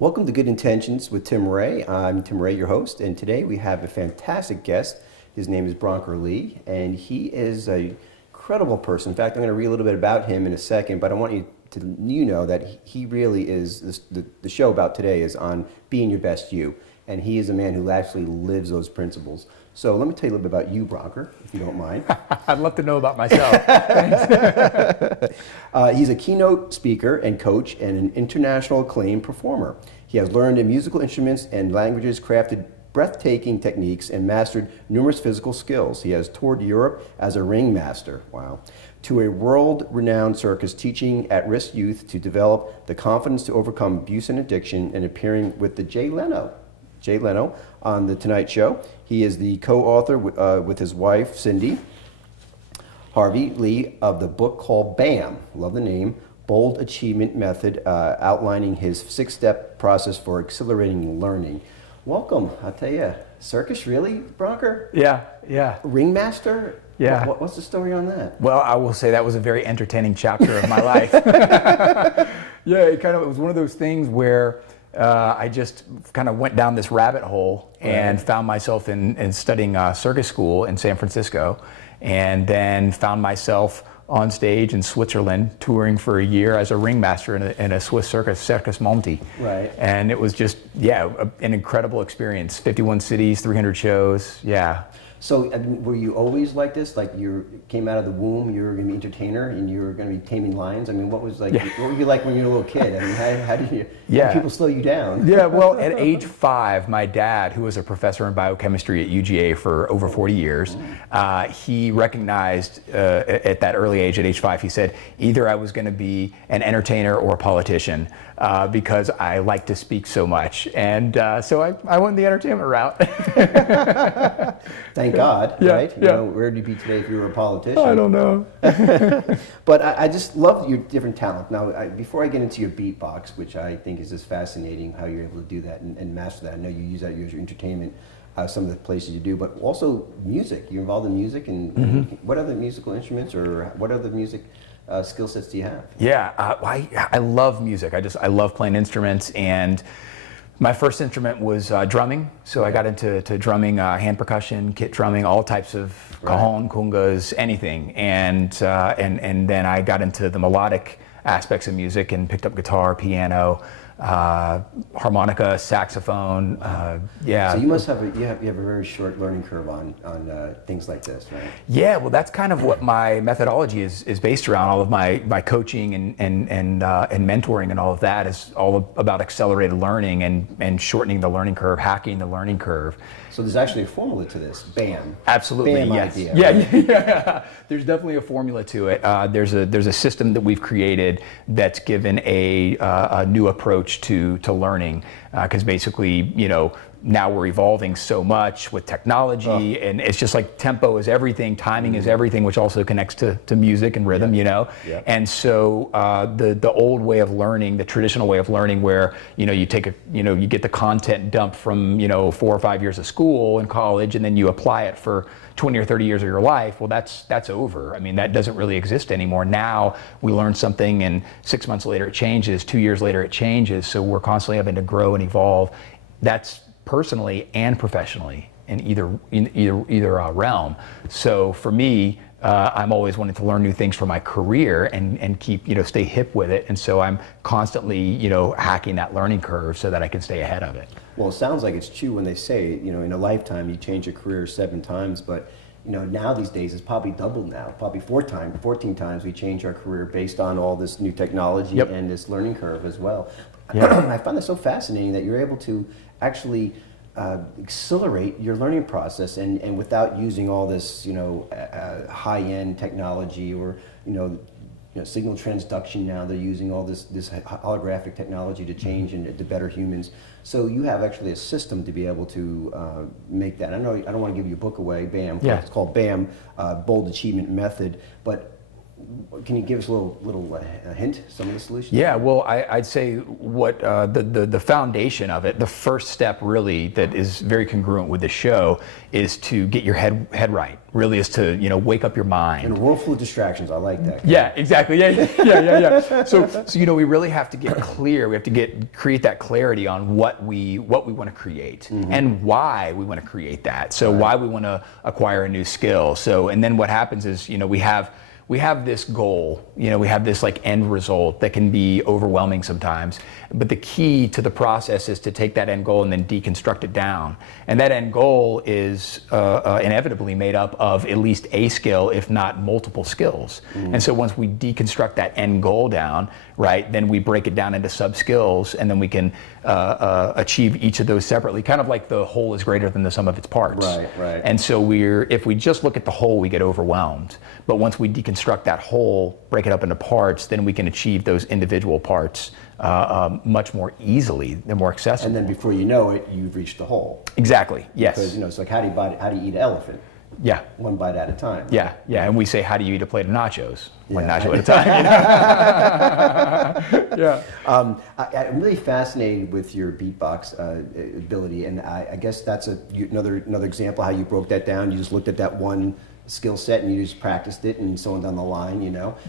Welcome to Good Intentions with Tim Ray. I'm Tim Ray, your host, and today we have a fantastic guest. His name is Bronkar Lee, and he is an incredible person. In fact, I'm going to read a little bit about him in a second, but I want you to know that he really is, the show about today is on being your best you, and he is a man who actually lives those principles. So let me tell you a little bit about you, Bronkar, if you don't mind. I'd love to know about myself. He's a keynote speaker and coach and an international acclaimed performer. He has learned musical instruments and languages, crafted breathtaking techniques, and mastered numerous physical skills. He has toured Europe as a ringmaster, wow, to a world-renowned circus, teaching at-risk youth to develop the confidence to overcome abuse and addiction, and appearing with the Jay Leno on The Tonight Show. He is the co-author with his wife, Cindy Harvey Lee, of the book called BAM, love the name, Bold Achievement Method, outlining his 6-step process for accelerating learning. Welcome, I'll tell you, circus, really, Bronkar? Yeah. Ringmaster? Yeah. What's the story on that? Well, I will say that was a very entertaining chapter of my life. Yeah, it was one of those things where I just kind of went down this rabbit hole and found myself in studying circus school in San Francisco, and then found myself on stage in Switzerland touring for a year as a ringmaster in a Swiss Circus Monty. Right. And it was just, an incredible experience. 51 cities, 300 shows, yeah. So, were you always like this? Like you came out of the womb, you were going to be an entertainer, and you were going to be taming lions? I mean, what were you like when you were a little kid? I mean, how did people slow you down? Yeah, well, at age 5, my dad, who was a professor in biochemistry at UGA for over 40 years, he recognized at that early age, at age 5, he said, either I was going to be an entertainer or a politician, because I like to speak so much. And so I went the entertainment route. Thank God, right? You know, where would you be today if you were a politician? I don't know. But I just love your different talent. Now, before I get into your beatbox, which I think is just fascinating, how you're able to do that and master that. I know you use that as your entertainment, some of the places you do, but also music. You're involved in music, and what other musical instruments or what other music skill sets do you have? Yeah, I love music. I love playing instruments, and my first instrument was drumming, so I got into drumming, hand percussion, kit drumming, all types of cajon, congas, anything, and then I got into the melodic aspects of music and picked up guitar, piano, harmonica, saxophone. So you must have you have a very short learning curve on things like this, right? Yeah, well, that's kind of what my methodology is based around. All of my coaching and mentoring and all of that is all about accelerated learning and shortening the learning curve, hacking the learning curve. So there's actually a formula to this, BAM. Absolutely, BAM yes. idea. Yeah. There's definitely a formula to it. There's a system that we've created that's given a new approach to learning, because basically, now we're evolving so much with technology, and it's just like tempo is everything, timing is everything, which also connects to music and rhythm, And so the old way of learning, the traditional way of learning, where you take you get the content dumped from 4 or 5 years of school and college, and then you apply it for 20 or 30 years of your life. Well, that's over. I mean, that doesn't really exist anymore. Now we learn something, and 6 months later it changes, 2 years later it changes. So we're constantly having to grow and evolve. That's personally and professionally in either realm. So for me, I'm always wanting to learn new things for my career and keep stay hip with it. And so I'm constantly hacking that learning curve so that I can stay ahead of it. Well, it sounds like it's true when they say in a lifetime you change your career 7 times, but now these days it's probably doubled now, probably 14 times we change our career based on all this new technology and this learning curve as well. I find that so fascinating that you're able to actually accelerate your learning process and without using all this high-end technology or signal transduction. Now they're using all this holographic technology to change and to better humans. So you have actually a system to be able to make that. I know I don't want to give your book away, BAM. Yeah. It's called BAM, Bold Achievement Method. But can you give us a little hint, some of the solutions? Yeah, well, I'd say what the foundation of it, the first step really that is very congruent with the show is to get your head right. Really is to wake up your mind. In a world full of distractions, I like that. Yeah, exactly. Yeah. So we really have to get clear. We have to create that clarity on what we want to create and why we want to create that. So why we want to acquire a new skill. So and then what happens is we have this goal, we have this like end result that can be overwhelming sometimes. But the key to the process is to take that end goal and then deconstruct it down. And that end goal is inevitably made up of at least a skill, if not multiple skills. And so once we deconstruct that end goal down, right, then we break it down into sub skills, and then we can achieve each of those separately. Kind of like the whole is greater than the sum of its parts. Right. And so if we just look at the whole, we get overwhelmed. But once we deconstruct that whole, break it up into parts, then we can achieve those individual parts much more easily. They're more accessible. And then before you know it, you've reached the whole. Exactly. Yes. Because it's like how do you eat an elephant? Yeah. One bite at a time. Yeah. And we say, how do you eat a plate of nachos? One Yeah. nacho at a time. Yeah. I'm really fascinated with your beatbox ability, and I guess that's another example how you broke that down. You just looked at that one skill set and you just practiced it and so on down the line,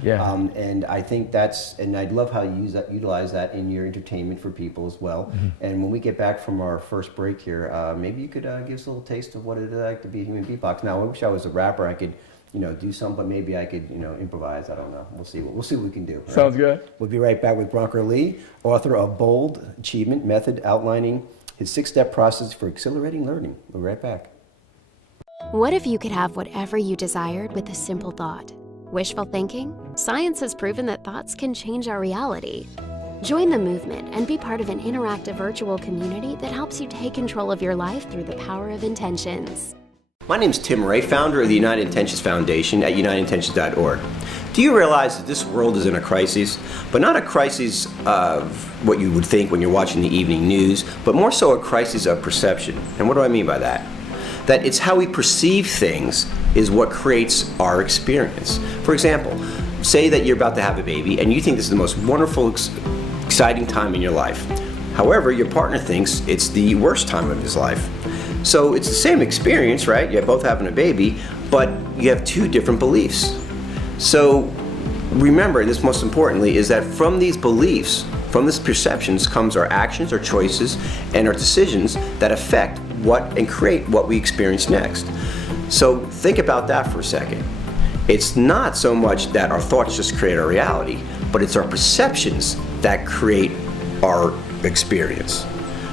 Yeah. And I think and I'd love how you utilize that in your entertainment for people as well. And when we get back from our first break here, maybe you could give us a little taste of what it's like to be a human beatbox. Now, I wish I was a rapper. I could do something, but maybe I could, improvise. I don't know. We'll see what we can do. Right? Sounds good. We'll be right back with Bronkar Lee, author of Bold Achievement Method, outlining his 6-step process for accelerating learning. We'll be right back. What if you could have whatever you desired with a simple thought? Wishful thinking? Science has proven that thoughts can change our reality. Join the movement and be part of an interactive virtual community that helps you take control of your life through the power of intentions. My name is Tim Ray, founder of the United Intentions Foundation at unitedintentions.org. Do you realize that this world is in a crisis? But not a crisis of what you would think when you're watching the evening news, but more so a crisis of perception. And what do I mean by that? That it's how we perceive things is what creates our experience. For example, say that you're about to have a baby and you think this is the most wonderful, exciting time in your life. However, your partner thinks it's the worst time of his life. So it's the same experience, right? You're both having a baby, but you have two different beliefs. So remember, and this most importantly, is that from these beliefs, from these perceptions comes our actions, our choices, and our decisions that affect what and create what we experience next. So think about that for a second. It's not so much that our thoughts just create our reality, but it's our perceptions that create our experience.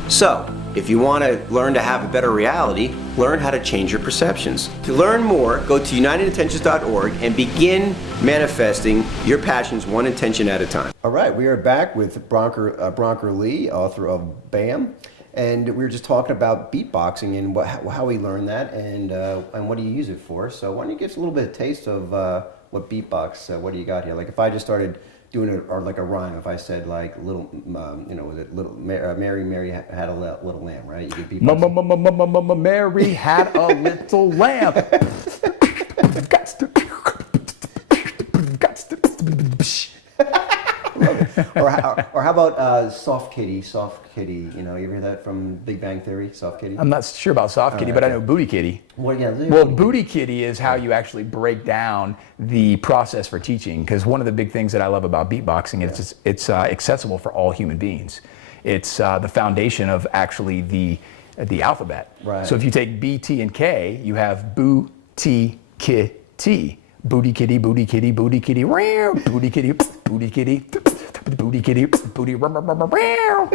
So if you want to learn to have a better reality, learn how to change your perceptions. To learn more, go to unitedintentions.org and begin manifesting your passions one intention at a time. All right, we are back with Bronkar Lee, author of BAM. And we were just talking about beatboxing and how we learned that and what do you use it for. So why don't you give us a little bit of taste of what beatbox, what do you got here? Like if I just started doing it, or like a rhyme, if I said like little, was it little, Mary had a little lamb, right? You could beatbox. Mary had a little lamb. Or how about Soft Kitty? You ever hear that from Big Bang Theory? Soft Kitty. I'm not sure about Soft Kitty, but I know Booty Kitty. Well, yeah. Well, Booty Kitty is how you actually break down the process for teaching. Because one of the big things that I love about beatboxing is it's accessible for all human beings. It's the foundation of actually the alphabet. Right. So if you take B, T, and K, you have boo, T, Ki, T. Booty kitty, booty kitty, booty kitty, meow. Booty kitty, booty kitty, booty kitty, booty, meow.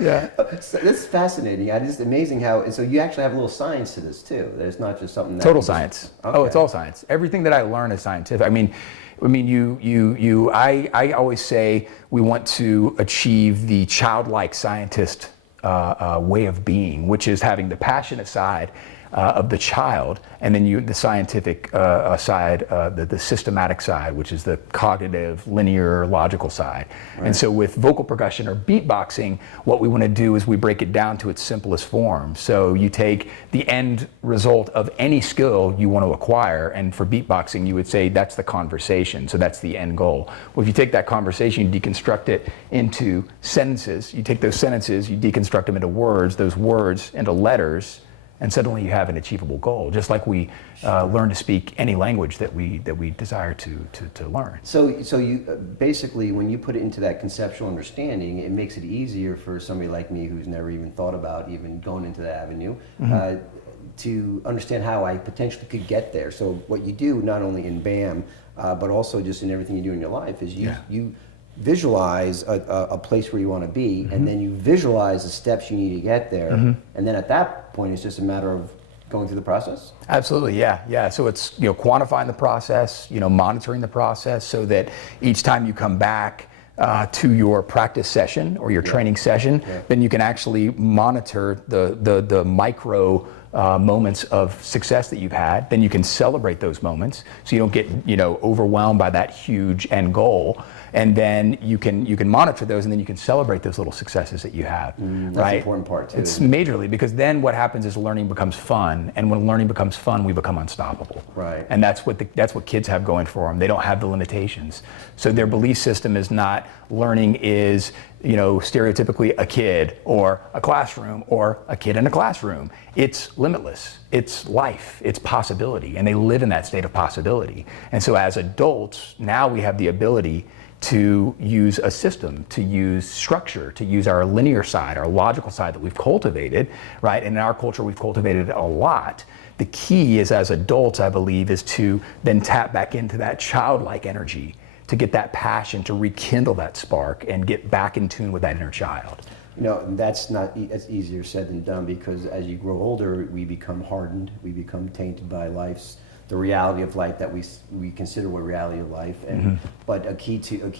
Yeah. That's fascinating. It's amazing how, and so you actually have a little science to this too. There's not just something that Total science. Okay. Oh, it's all science. Everything that I learn is scientific. I always say we want to achieve the childlike scientist way of being, which is having the passionate side of the child, and then the scientific side, the systematic side, which is the cognitive, linear, logical side. Right. And so with vocal percussion or beatboxing, what we want to do is we break it down to its simplest form. So you take the end result of any skill you want to acquire, and for beatboxing, you would say that's the conversation, so that's the end goal. Well, if you take that conversation, you deconstruct it into sentences, you take those sentences, you deconstruct them into words, those words into letters, and suddenly you have an achievable goal, just like we learn to speak any language that we desire to learn. So you basically, when you put it into that conceptual understanding, it makes it easier for somebody like me who's never even thought about even going into that avenue, to understand how I potentially could get there. So what you do, not only in BAM, but also just in everything you do in your life, is you visualize a place where you want to be, and then you visualize the steps you need to get there, and then at that point it's just a matter of going through the process? Absolutely, yeah. So it's quantifying the process, monitoring the process, so that each time you come back to your practice session or your training session, then you can actually monitor the micro moments of success that you've had. Then you can celebrate those moments, so you don't get overwhelmed by that huge end goal. And then you can monitor those, and then you can celebrate those little successes that you have. That's right? an important part too. It's majorly, because then what happens is learning becomes fun, and when learning becomes fun, we become unstoppable. Right. And that's what kids have going for them. They don't have the limitations. So their belief system is not learning is stereotypically a kid or a classroom or a kid in a classroom. It's limitless. It's life. It's possibility, and they live in that state of possibility. And so as adults, now we have the ability to use a system, to use structure, to use our linear side, our logical side that we've cultivated, right? And in our culture, we've cultivated it a lot. The key is, as adults, I believe, is to then tap back into that childlike energy, to get that passion, to rekindle that spark and get back in tune with that inner child. That's easier said than done, because as you grow older, we become hardened, we become tainted by the reality of life that we consider what reality of life, and but a key to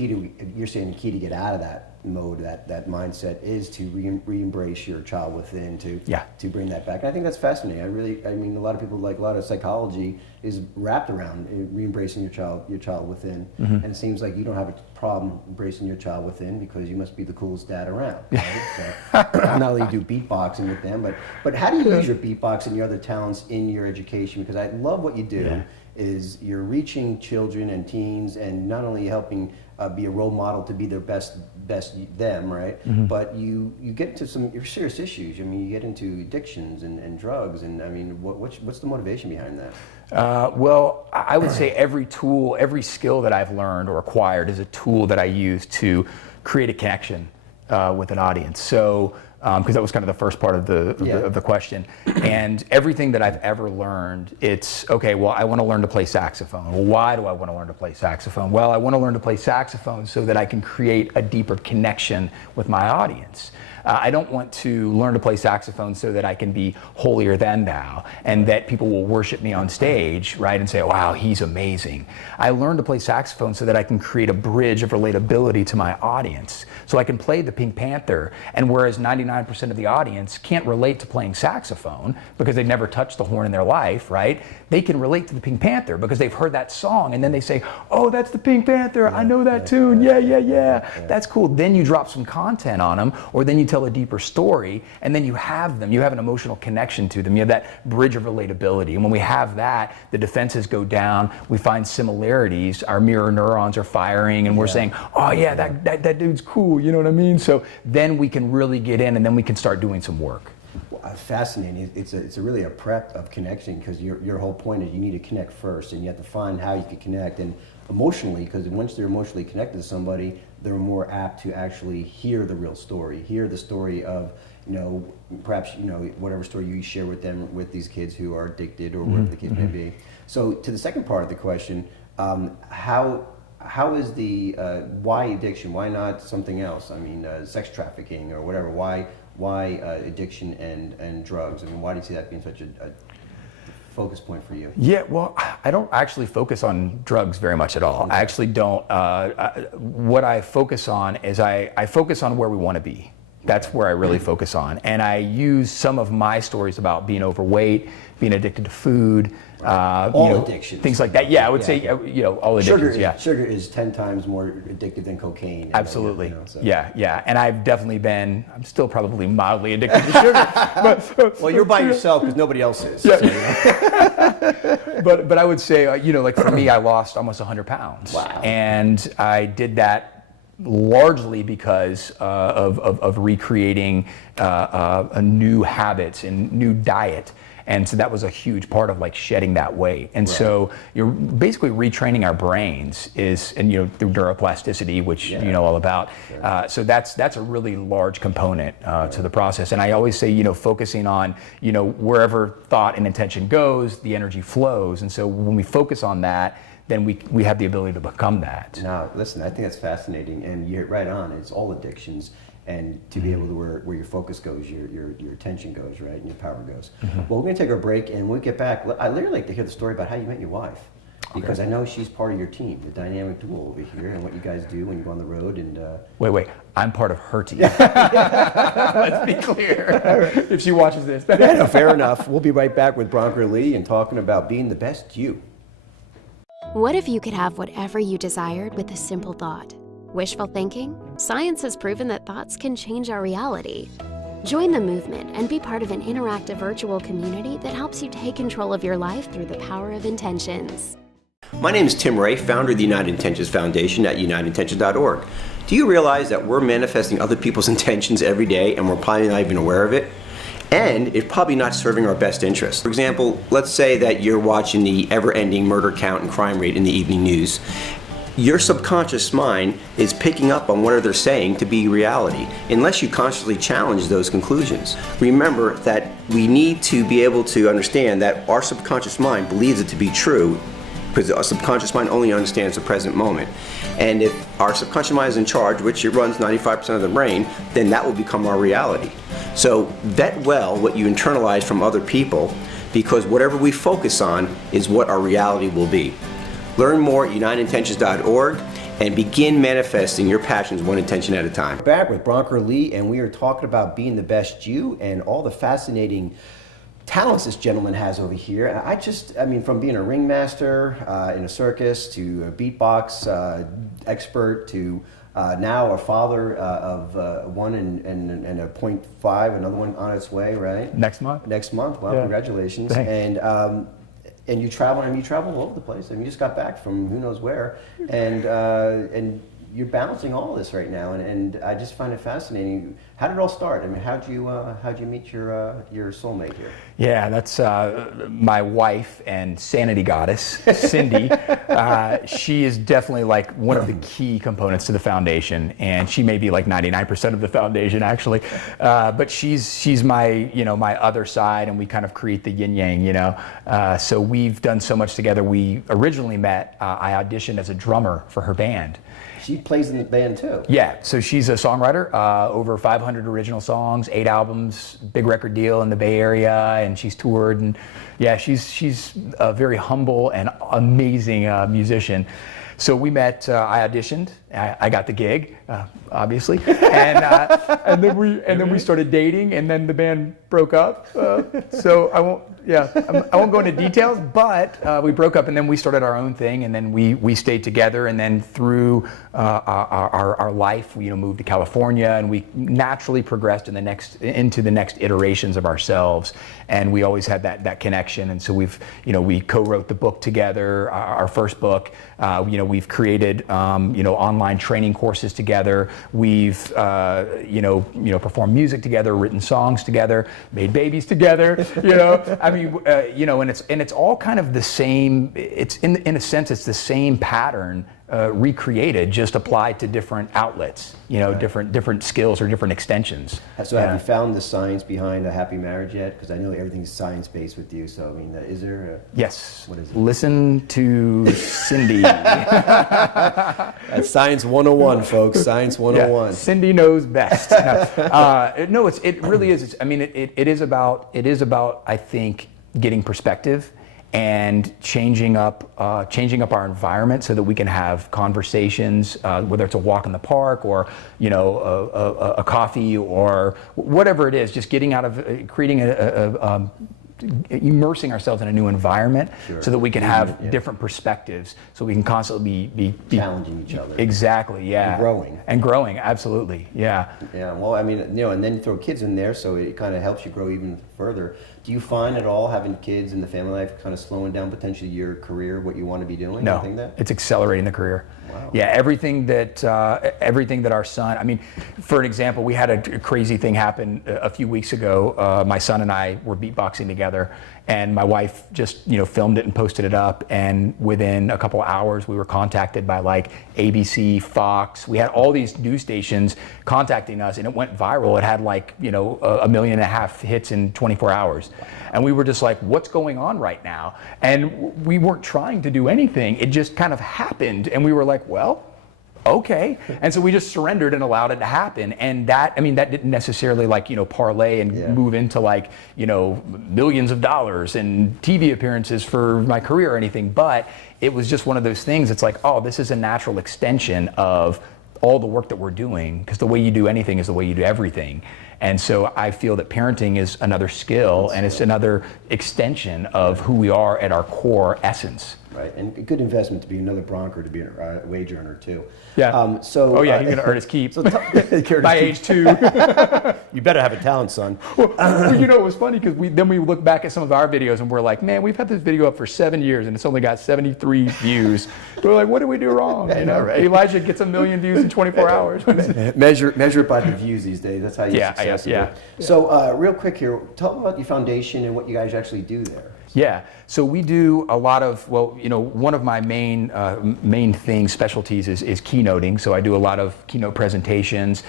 you're saying the key to get out of that mode, that mindset, is to re-embrace your child within, to bring that back. And I think that's fascinating. I mean, a lot of people, like a lot of psychology is wrapped around re-embracing your child within, and it seems like you don't have a problem embracing your child within, because you must be the coolest dad around, right? So not only do beatboxing with them, but how do you use your beatbox and your other talents in your education? Because I love what you do. Is you're reaching children and teens, and not only helping be a role model to be their best them, right? But you get into some serious issues. I mean, you get into addictions and drugs, and I mean, what's the motivation behind that? Well, I would say every tool, every skill that I've learned or acquired is a tool that I use to create a connection with an audience. So, because that was kind of the first part of the question. And everything that I've ever learned, it's, okay, well, I want to learn to play saxophone. Well, why do I want to learn to play saxophone? Well, I want to learn to play saxophone so that I can create a deeper connection with my audience. I don't want to learn to play saxophone so that I can be holier than thou, and that people will worship me on stage, right, and say, wow, he's amazing. I learned to play saxophone so that I can create a bridge of relatability to my audience. So I can play the Pink Panther, and whereas 99% of the audience can't relate to playing saxophone because they've never touched the horn in their life, right, they can relate to the Pink Panther because they've heard that song, and then they say, oh, that's the Pink Panther, I know that tune, yeah, that's cool. Then you drop some content on them, or then you tell a deeper story, and then you have an emotional connection to them. You have that bridge of relatability, and when we have that, the defenses go down, we find similarities, our mirror neurons are firing, and we're saying, oh yeah, that dude's cool, you know what I mean? So then we can really get in, and then we can start doing some work. Fascinating. It's really a prep of connection, because your whole point is you need to connect first, and you have to find how you can connect, and emotionally, because once they're emotionally connected to somebody, they're more apt to actually hear the real story, hear the story of, perhaps, whatever story you share with them, with these kids who are addicted, or whatever the case may be. So to the second part of the question, how is the, why addiction? Why not something else? I mean, sex trafficking or whatever. Why addiction and drugs? I mean, why do you see that being such a focus point for you? Yeah, well, I don't actually focus on drugs very much at all. Okay. I actually don't. What I focus on is I focus on where we want to be. That's where I really focus on. And I use some of my stories about being overweight, being addicted to food, addictions. Things like that. Yeah, I would say, all addictions. Sugar is 10 times more addictive than cocaine. Absolutely. Yeah. And I've definitely I'm still probably mildly addicted to sugar. Well, you're by yourself because nobody else is. Yeah. So, but I would say, like for me, I lost almost 100 pounds. Wow. And I did that largely because of recreating new habits and new diet. And so that was a huge part of like shedding that weight. And so you're basically retraining our brains through neuroplasticity, which you know all about. So that's a really large component to the process. And I always say, focusing on, wherever thought and intention goes, the energy flows. And so when we focus on that, then we have the ability to become that. Now, listen, I think that's fascinating, and you're right on. It's all addictions, and to be able to where your focus goes, your attention goes, right, and your power goes. Well, we're going to take our break, and when we get back, I'd really like to hear the story about how you met your wife, because I know she's part of your team, the dynamic duo over here, and what you guys do when you go on the road. And wait, I'm part of her team. Let's be clear. If she watches this. No, fair enough. We'll be right back with Bronkar Lee and talking about being the best you. What if you could have whatever you desired with a simple thought? Wishful thinking? Science has proven that thoughts can change our reality. Join the movement and be part of an interactive virtual community that helps you take control of your life through the power of intentions. My name is Tim Ray, founder of the United Intentions Foundation at unitedintentions.org. Do you realize that we're manifesting other people's intentions every day and we're probably not even aware of it? And it's probably not serving our best interests. For example, let's say that you're watching the ever-ending murder count and crime rate in the evening news. Your subconscious mind is picking up on what they're saying to be reality, unless you consciously challenge those conclusions. Remember that we need to be able to understand that our subconscious mind believes it to be true, because our subconscious mind only understands the present moment. And if our subconscious mind is in charge, which it runs 95% of the brain, then that will become our reality. So vet well what you internalize from other people, because whatever we focus on is what our reality will be. Learn more at unitedintentions.org and begin manifesting your passions one intention at a time. We're back with Bronkar Lee, and we are talking about being the best you and all the fascinating talents this gentleman has over here. And from being a ringmaster in a circus to a beatbox expert to now a father of one and a 0.5, another one on its way, right? Next month. Well, congratulations. Thanks. And you travel all over the place. You just got back from who knows where, and you're balancing all this right now, and I just find it fascinating. How did it all start? How'd you meet your soulmate here? Yeah, that's my wife and sanity goddess, Cindy. She is definitely like one of the key components to the foundation, and she may be like 99% of the foundation actually. But she's my my other side, and we kind of create the yin yang. So we've done so much together. We originally met. I auditioned as a drummer for her band. She plays in the band too. Yeah, so she's a songwriter, over 500 original songs, 8 albums, big record deal in the Bay Area, and she's toured, and yeah, she's a very humble and amazing musician. So we met, I auditioned, I got the gig, obviously, and then we started dating, and then the band broke up. So I won't go into details, but we broke up, and then we started our own thing, and then we stayed together, and then through our life, we moved to California, and we naturally progressed into the next iterations of ourselves, and we always had that connection, and so we co-wrote the book together, our first book. We've created online training courses together. We've performed music together, written songs together, made babies together. And it's all kind of the same. It's in a sense, it's the same pattern recreated, just applied to different outlets. Right. different skills or different extensions. So have you found the science behind a happy marriage yet? Because I know everything's science-based with you. So is there? Yes. What is it? Listen to Cindy. That's Science 101, folks. Science 101. Yeah, Cindy knows best. No, it really is. It is about I think getting perspective and changing up our environment so that we can have conversations, whether it's a walk in the park or a coffee or whatever it is. Just getting out of creating immersing ourselves in a new environment so that we can have different perspectives, so we can constantly be challenging each other. Exactly, yeah. And growing, absolutely, yeah. Yeah, well, I mean, and then you throw kids in there, so it kind of helps you grow even further. Do you find at all having kids in the family life kind of slowing down potentially your career, what you want to be doing? No, think that? It's accelerating the career. Wow. Yeah, everything that our son, I mean, for an example, we had a crazy thing happen a few weeks ago. My son and I were beatboxing together, and my wife just filmed it and posted it up, and within a couple of hours we were contacted by like ABC, Fox. We had all these news stations contacting us, and it went viral. It had like 1.5 million hits in 24 hours. And we were just like, what's going on right now? And we weren't trying to do anything. It just kind of happened. And we were like, well, okay. And so we just surrendered and allowed it to happen. And that didn't necessarily parlay and move into millions of dollars and TV appearances for my career or anything. But it was just one of those things. It's like, oh, this is a natural extension of all the work that we're doing, because the way you do anything is the way you do everything. And so I feel that parenting is another skill, and it's another extension of who we are at our core essence. Right, and a good investment to be another Bronker, to be a wage earner too. Yeah. He's going to earn his keep by age 2. You better have a talent, son. Well, it was funny because we look back at some of our videos and we're like, man, we've had this video up for 7 years and it's only got 73 views. We're like, what did we do wrong? Right? Elijah gets 1 million views in 24 hours. Measure it by the views these days. That's how you success. Yeah. So real quick here, tell me about your foundation and what you guys actually do there. Yeah, so we do a lot of, one of my main specialties is keynoting. So I do a lot of keynote presentations,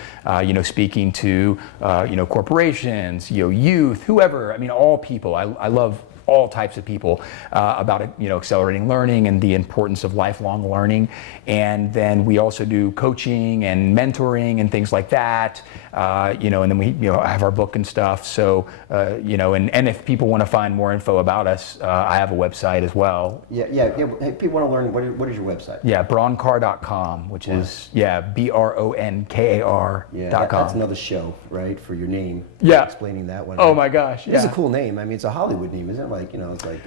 speaking to, corporations, youth, whoever, all people. I love all types of people about accelerating learning and the importance of lifelong learning. And then we also do coaching and mentoring and things like that. And then we have our book and stuff. So and if people want to find more info about us, I have a website as well. Yeah. Hey, people want to learn. What is your website? Yeah, bronkar.com, which is BRONKAR.com. Yeah, that's another show, right? For your name. Yeah. Explaining that one. Oh my gosh. Yeah. It's a cool name. It's a Hollywood name, isn't it? It's like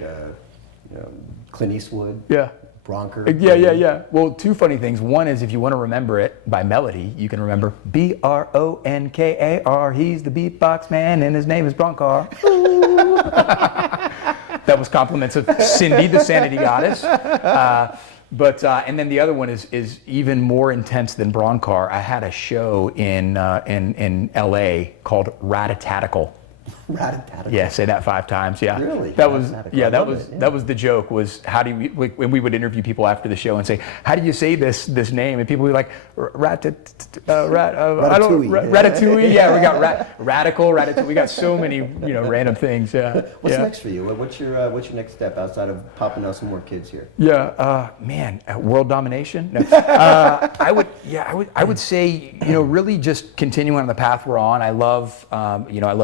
Clint Eastwood. Yeah. Bronker. Yeah. Well, two funny things. One is if you want to remember it by melody, you can remember BRONKAR. He's the beatbox man, and his name is Bronkar. That was compliments of Cindy, the sanity goddess. And then the other one is even more intense than Bronkar. I had a show in LA called Ratatatical. Ratatatical. Yeah, say that 5 times. Yeah, really. That was the joke. Was how do we when we would interview people after the show and say, how do you say this name? And people would be like, Ratatouille. Yeah, we got radical, Ratatouille. We got so many random things. Yeah. What's next for you? What's your next step outside of popping out some more kids here? Yeah, world domination. No. I would say really just continuing on the path we're on. I love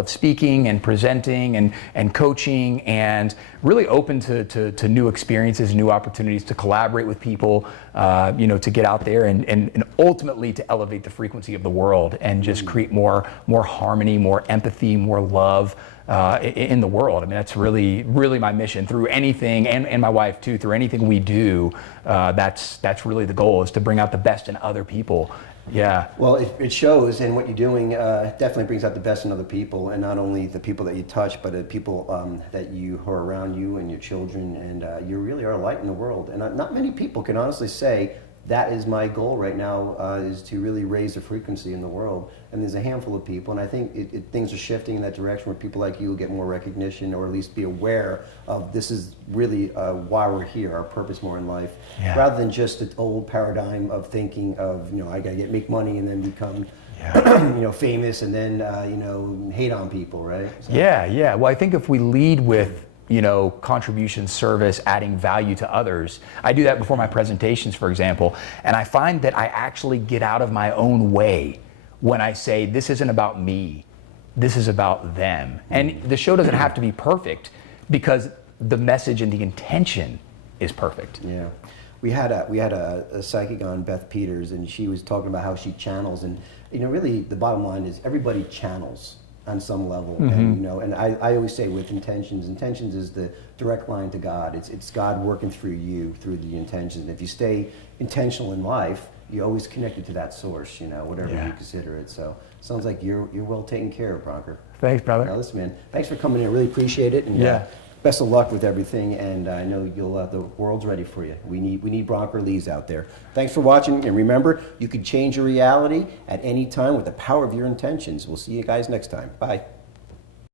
speaking and presenting and coaching, and really open to new experiences, new opportunities to collaborate with people, to get out there and ultimately to elevate the frequency of the world and just create more harmony, more empathy, more love in the world. That's really, really my mission through anything, and my wife too, through anything we do. That's really the goal, is to bring out the best in other people. Yeah. Well, it shows, and what you're doing definitely brings out the best in other people, and not only the people that you touch, but the people that who are around you and your children, and you really are a light in the world. And not many people can honestly say, that is my goal right now, is to really raise the frequency in the world. And there's a handful of people, and I think things are shifting in that direction where people like you get more recognition, or at least be aware of this is really why we're here, our purpose more in life, rather than just the old paradigm of thinking of, I gotta make money and then become famous and then hate on people, right? So. Yeah. Well, I think if we lead with contribution, service, adding value to others. I do that before my presentations, for example, and I find that I actually get out of my own way when I say, this isn't about me, this is about them. And the show doesn't have to be perfect, because the message and the intention is perfect. Yeah. We had a psychic on, Beth Peters, and she was talking about how she channels, and really the bottom line is everybody channels on some level, and I always say with intentions is the direct line to God. It's God working through you through the intentions. If you stay intentional in life, you're always connected to that source, whatever you consider it. So sounds like you're well taken care of, Bronkar. Thanks, brother. Now, listen, man, thanks for coming in. I really appreciate it. And, best of luck with everything, and I know the world's ready for you. We need Bronkar Lees out there. Thanks for watching, and remember, you can change your reality at any time with the power of your intentions. We'll see you guys next time. Bye.